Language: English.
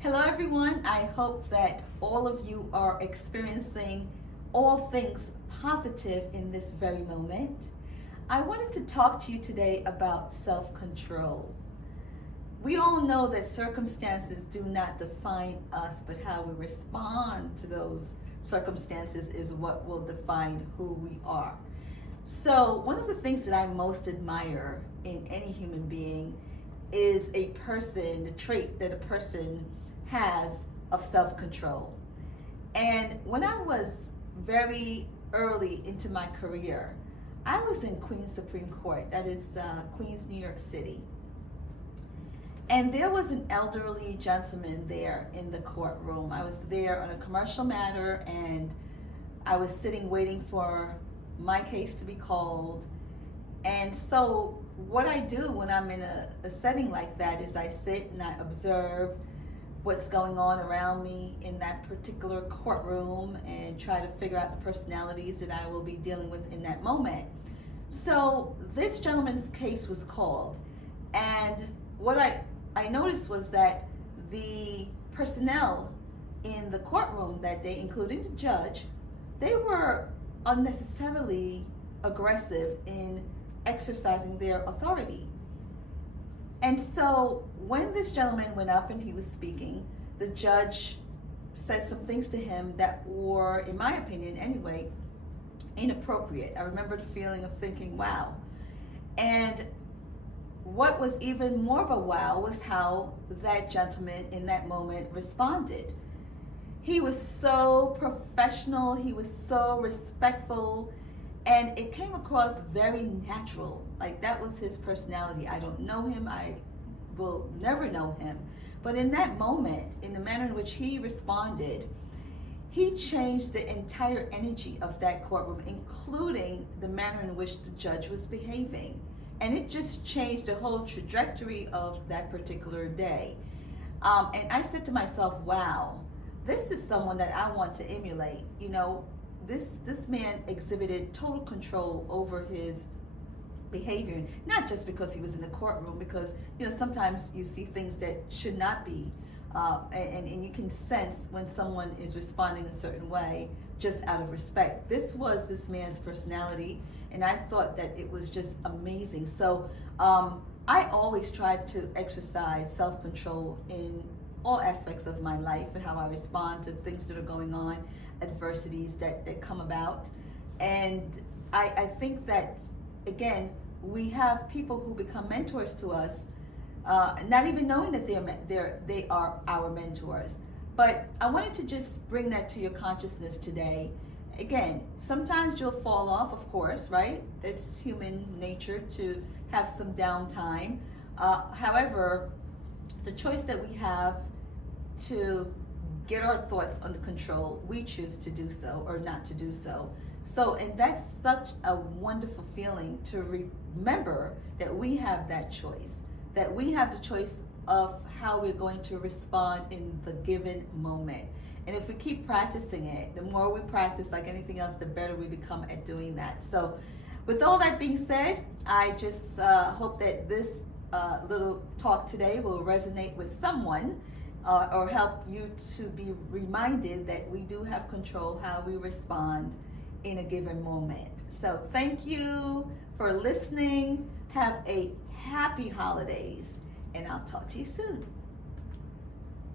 Hello, everyone. I hope that all of you are experiencing all things positive in this very moment. I wanted to talk to you today about self control. We all know that circumstances do not define us, but how we respond to those circumstances is what will define who we are. So, one of the things that I most admire in any human being is the trait that a person has of self control. And when I was very early into my career, I was in Queens Supreme Court, that is Queens, New York City. And there was an elderly gentleman there in the courtroom. I was there on a commercial matter and I was sitting waiting for my case to be called. And so, what I do when I'm in a setting like that is I sit and I observe what's going on around me in that particular courtroom and try to figure out the personalities that I will be dealing with in that moment. So, this gentleman's case was called, and what I noticed was that the personnel in the courtroom that day, including the judge, they were unnecessarily aggressive in exercising their authority. And so when this gentleman went up and he was speaking, the judge said some things to him that were, in my opinion anyway, inappropriate. I remember the feeling of thinking, wow. And what was even more of a wow was how that gentleman in that moment responded. He was so professional, he was so respectful, and it came across very natural. Like that was his personality. I don't know him, I will never know him. But in that moment, in the manner in which he responded, he changed the entire energy of that courtroom, including the manner in which the judge was behaving. And it just changed the whole trajectory of that particular day. And I said to myself, wow, this is someone that I want to emulate. You know, this man exhibited total control over his behavior, not just because he was in the courtroom, because sometimes you see things that should not be, and you can sense when someone is responding a certain way just out of respect. This was this man's personality, and I thought that it was just amazing. So I always try to exercise self-control in all aspects of my life and how I respond to things that are going on, adversities that come about. And I think that, again, we have people who become mentors to us, not even knowing that they are our mentors. But I wanted to just bring that to your consciousness today. Again, sometimes you'll fall off, of course, right? It's human nature to have some downtime. However, the choice that we have to get our thoughts under control, we choose to do so or not to do so. So, and that's such a wonderful feeling to remember that we have that choice, that we have the choice of how we're going to respond in the given moment. And if we keep practicing it, the more we practice, like anything else, the better we become at doing that. So with all that being said, I just hope that this little talk today will resonate with someone or help you to be reminded that we do have control how we respond in a given moment. So thank you for listening. Have a happy holidays, and I'll talk to you soon.